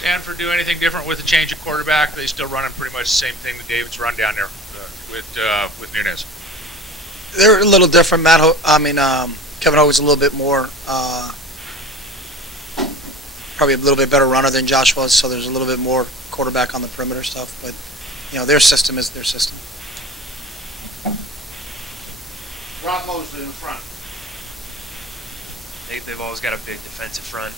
Stanford do anything different with a change of quarterback? They still running pretty much the same thing that David's run down there with Nunez. They're a little different. Kevin Hogan's a little bit more, probably a little bit better runner than Josh was. So there's a little bit more quarterback on the perimeter stuff. But their system is their system. Rob Mosley in the front. They've always got a big defensive front.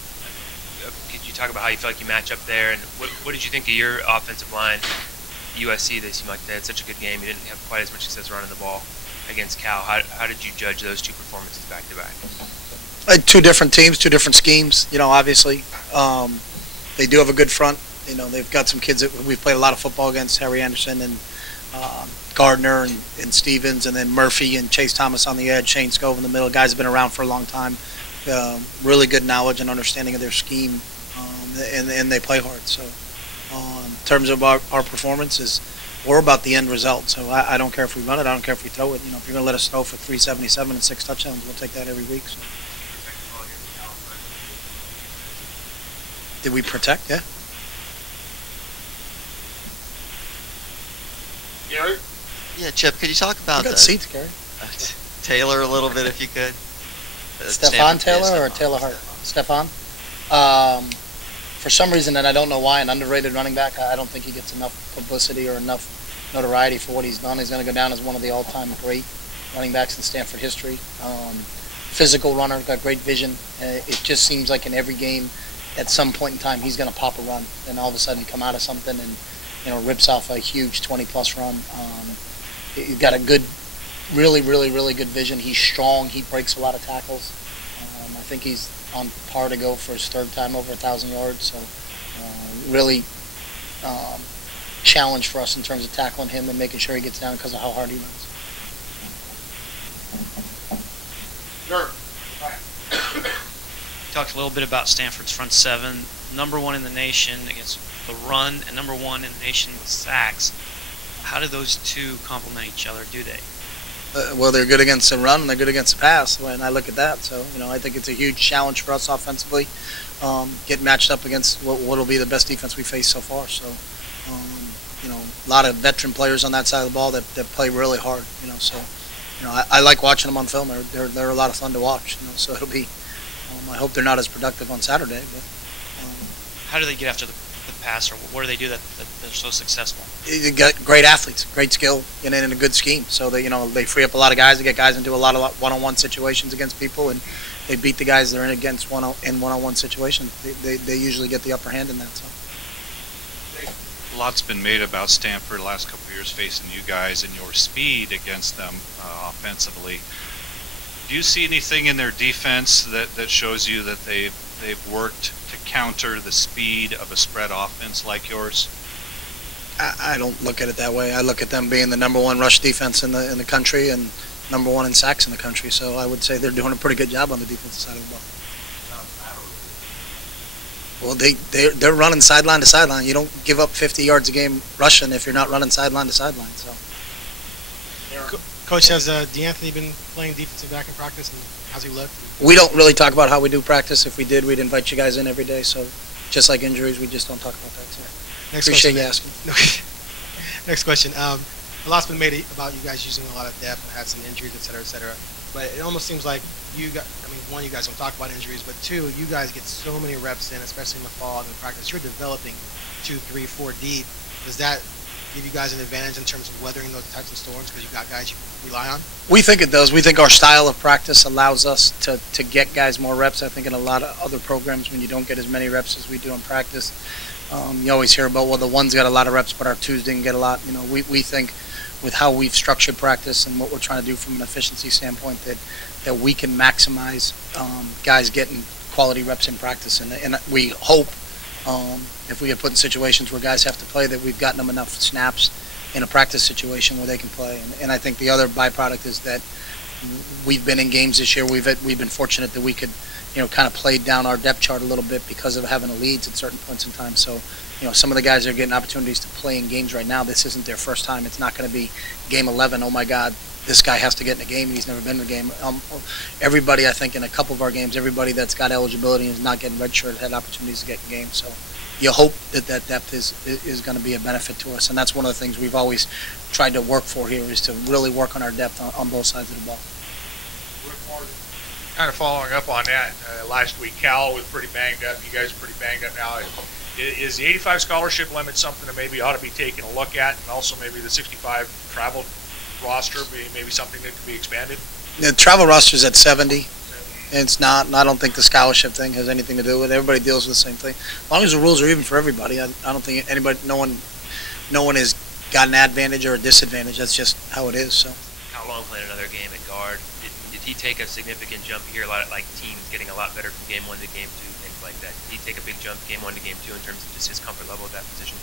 Could you talk about how you feel like you match up there, and what did you think of your offensive line? USC, they seemed like they had such a good game. You didn't have quite as much success running the ball against Cal. How did you judge those two performances back to back? Two different teams, two different schemes. Obviously, they do have a good front. They've got some kids that we've played a lot of football against: Harry Anderson and Gardner and Stevens, and then Murphy and Chase Thomas on the edge, Shane Scove in the middle. Guys have been around for a long time. Really good knowledge and understanding of their scheme, and they play hard. So, in terms of our performances, we're about the end result. So I don't care if we run it, I don't care if we throw it. If you're going to let us throw for 377 and 6 touchdowns, we'll take that every week. So. Did we protect? Yeah. Gary? Yeah, Chip, could you talk about we got seats, Gary. Taylor a little bit if you could? Stephon Taylor or Taylor Hart? Stephon. For some reason, and I don't know why, an underrated running back. I don't think he gets enough publicity or enough notoriety for what he's done. He's going to go down as one of the all-time great running backs in Stanford history. Physical runner, got great vision. It just seems like in every game, at some point in time, he's going to pop a run, and all of a sudden come out of something and rips off a huge 20-plus run. He's got a good, really, really, really good vision. He's strong. He breaks a lot of tackles. I think he's on par to go for his third time over 1,000 yards. So really challenge for us in terms of tackling him and making sure he gets down because of how hard he runs. Sure. Talked a little bit about Stanford's front seven, #1 in the nation against the run and #1 in the nation with sacks. How do those two complement each other? Do they? Well, they're good against the run and they're good against the pass when I look at that. So, I think it's a huge challenge for us offensively. Get matched up against what will be the best defense we faced so far. So, a lot of veteran players on that side of the ball that play really hard. I like watching them on film. They're a lot of fun to watch. So it'll be. I hope they're not as productive on Saturday. But how do they get after the passer? What do they do that they're so successful? You got great athletes, great skill, and in a good scheme. So they free up a lot of guys. They get guys into a lot of one-on-one situations against people, and they beat the guys they're in against one-on-one situations. They usually get the upper hand in that. So. A lot's been made about Stanford the last couple of years facing you guys and your speed against them offensively. Do you see anything in their defense that shows you that they've worked to counter the speed of a spread offense like yours? I don't look at it that way. I look at them being the #1 rush defense in the country and #1 in sacks in the country. So I would say they're doing a pretty good job on the defensive side of the ball. Well, they're running sideline to sideline. You don't give up 50 yards a game rushing if you're not running sideline to sideline. So. Coach, has DeAnthony been playing defensive back in practice, and how's he looked? We don't really talk about how we do practice. If we did, we'd invite you guys in every day. So just like injuries, we just don't talk about that. So appreciate you asking. Next question. A lot's been made about you guys using a lot of depth and had some injuries, et cetera, et cetera. But it almost seems like one, you guys don't talk about injuries, but two, you guys get so many reps in, especially in the fall and in practice. You're developing 2, 3, 4 deep. Does that give you guys an advantage in terms of weathering those types of storms because you've got guys you rely on? We think it does. We think our style of practice allows us to get guys more reps. I think in a lot of other programs, when you don't get as many reps as we do in practice, you always hear about, well, the ones got a lot of reps, but our twos didn't get a lot. We think with how we've structured practice and what we're trying to do from an efficiency standpoint that we can maximize guys getting quality reps in practice. And we hope if we get put in situations where guys have to play that we've gotten them enough snaps in a practice situation where they can play. And I think the other byproduct is that we've been in games this year. We've been fortunate that we could kind of play down our depth chart a little bit because of having the leads at certain points in time. So some of the guys are getting opportunities to play in games right now. This isn't their first time. It's not going to be game 11. Oh my God, this guy has to get in a game and he's never been in a game. Everybody, I think, in a couple of our games, everybody that's got eligibility and is not getting redshirted had opportunities to get in games. So you hope that that depth is going to be a benefit to us, and that's one of the things we've always tried to work for here, is to really work on our depth on both sides of the ball. Kind of following up on that, last week Cal was pretty banged up. You guys are pretty banged up now. Is the 85 scholarship limit something that maybe ought to be taken a look at, and also maybe the 65 travel roster maybe something that could be expanded? The travel roster is at 70. It's not, and I don't think the scholarship thing has anything to do with it. Everybody deals with the same thing. As long as the rules are even for everybody, I don't think no one has got an advantage or a disadvantage. That's just how it is. So. How long playing another game at guard? Did he take a significant jump here? A lot of teams getting a lot better from game 1 to game 2, things like that. Did he take a big jump game 1 to game 2 in terms of just his comfort level at that position?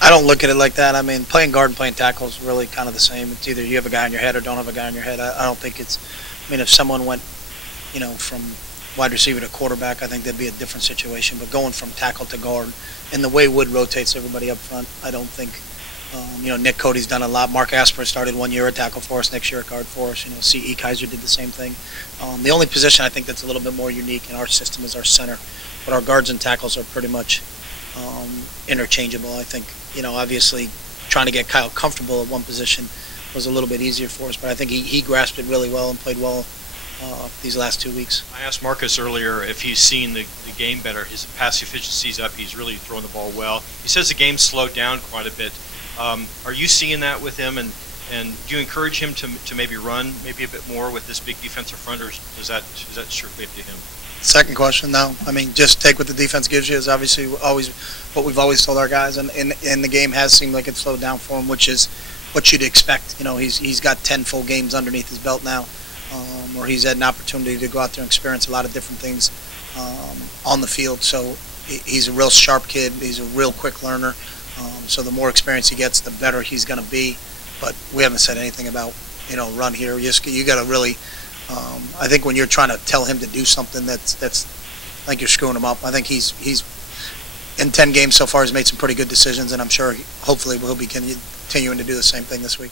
I don't look at it like that. I mean, playing guard and playing tackle is really kind of the same. It's either you have a guy in your head or don't have a guy in your head. I don't think it's. I mean, if someone went, from wide receiver to quarterback, I think that'd be a different situation. But going from tackle to guard, and the way Wood rotates everybody up front, I don't think. Nick Cody's done a lot. Mark Asper started 1 year at tackle for us, next year at guard for us. C.E. Kaiser did the same thing. The only position I think that's a little bit more unique in our system is our center, but our guards and tackles are pretty much interchangeable. I think, obviously trying to get Kyle comfortable at one position was a little bit easier for us, but I think he grasped it really well and played well these last 2 weeks. I asked Marcus earlier if he's seen the game better. His pass efficiency's up. He's really throwing the ball well. He says the game slowed down quite a bit. Are you seeing that with him, and do you encourage him to maybe run maybe a bit more with this big defensive front, or is that strictly up to him? Second question, no. I mean, just take what the defense gives you is obviously always what we've always told our guys, and the game has seemed like it slowed down for him, which is what you'd expect. He's got 10 full games underneath his belt now, where he's had an opportunity to go out there and experience a lot of different things on the field. So he's a real sharp kid. He's a real quick learner. So the more experience he gets, the better he's going to be. But we haven't said anything about, run here. You got to really. I think when you're trying to tell him to do something that's I think you're screwing him up. I think he's in 10 games so far. He's made some pretty good decisions, and I'm sure hopefully he'll be continuing to do the same thing this week.